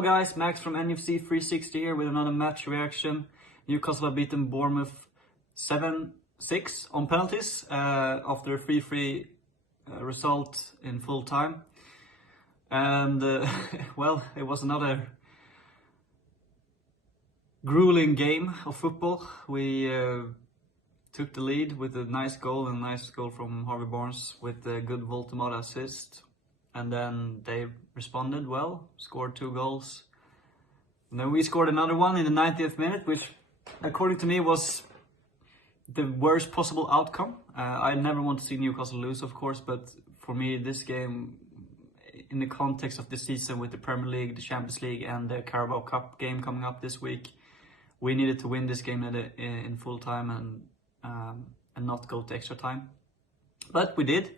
Hello guys, Max from NFC 360 here with another match reaction. Newcastle have beaten Bournemouth 7-6 on penalties after a 3-3 result in full time. And well, it was another grueling game of football. We took the lead with a nice goal from Harvey Barnes with a good Voltemada assist. And then they responded well, scored 2 goals. And then we scored another one in the 90th minute, which according to me was the worst possible outcome. I never want to see Newcastle lose, of course, but for me this game, in the context of the season with the Premier League, the Champions League and the Carabao Cup game coming up this week, we needed to win this game in full time and not go to extra time. But we did.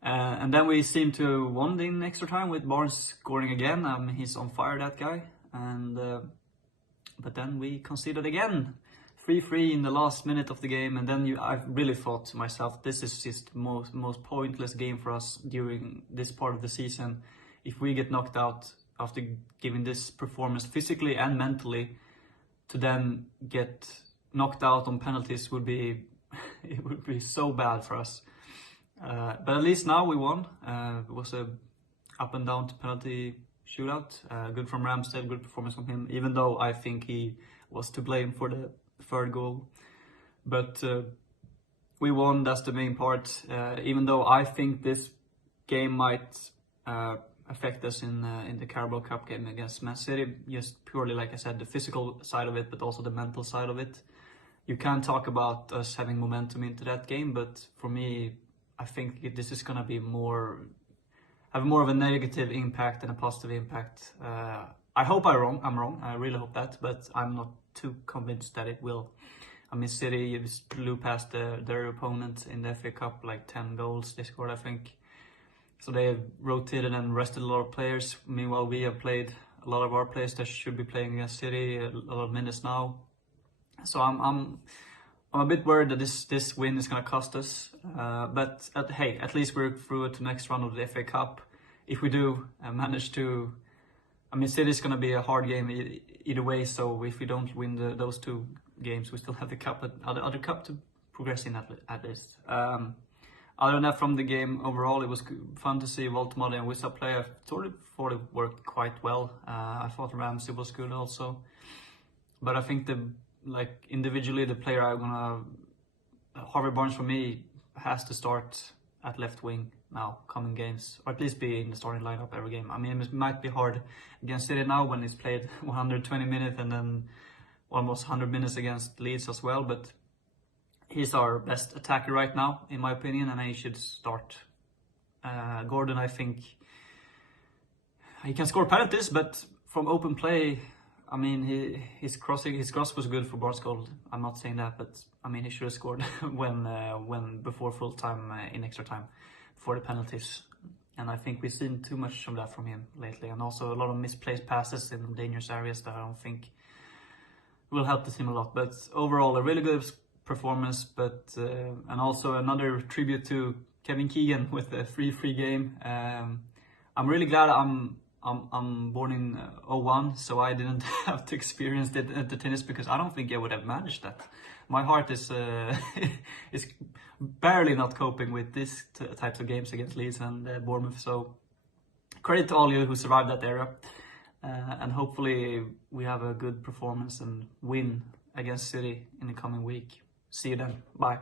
And then we seemed to won in extra time with Barnes scoring again. He's on fire, that guy. And but then we conceded again, 3-3 in the last minute of the game. And then I really thought to myself, this is just the most pointless game for us during this part of the season. If we get knocked out after giving this performance physically and mentally, to then get knocked out on penalties would be it would be so bad for us. But at least now we won. It was a up and down to penalty shootout. Good from Ramsdale, good performance from him, even though I think he was to blame for the third goal. But we won, that's the main part. Even though I think this game might affect us in the Carabao Cup game against Man City, just purely, like I said, the physical side of it, but also the mental side of it. You can talk about us having momentum into that game, but for me, I think this is gonna be have more of a negative impact than a positive impact. I hope I'm wrong. I really hope that, but I'm not too convinced that it will. I mean, City just blew past their opponent in the FA Cup, like 10 goals they scored, I think. So they have rotated and rested a lot of players. Meanwhile, we have played a lot of our players that should be playing against City a lot of minutes now. So I'm a bit worried that this win is going to cost us, but hey, at least we're through it to the next round of the FA Cup. If we do manage to, I mean, City is going to be a hard game either way, so if we don't win those 2 games, we still have the cup, other cup to progress in at least. Other than that, from the game overall, it was fun to see Voltemada and Wissa play. I thought it worked quite well. I thought Ramsdale was good also, but I think like individually, the player Harvey Barnes for me has to start at left wing now, coming games, or at least be in the starting lineup every game. I mean, it might be hard against City now when he's played 120 minutes and then almost 100 minutes against Leeds as well, but he's our best attacker right now, in my opinion, and he should start. Gordon, I think he can score penalties, but from open play, I mean, his cross was good for Barnes' goal. I'm not saying that, but I mean, he should have scored when before full time in extra time, before the penalties. And I think we've seen too much of that from him lately, and also a lot of misplaced passes in dangerous areas that I don't think will help the team a lot. But overall, a really good performance. But and also another tribute to Kevin Keegan with the 3-3 game. I'm really glad I'm born in 01, so I didn't have to experience the tennis, because I don't think I would have managed that. My heart is is barely not coping with this types of games against Leeds and Bournemouth. So credit to all you who survived that era, and hopefully we have a good performance and win against City in the coming week. See you then. Bye.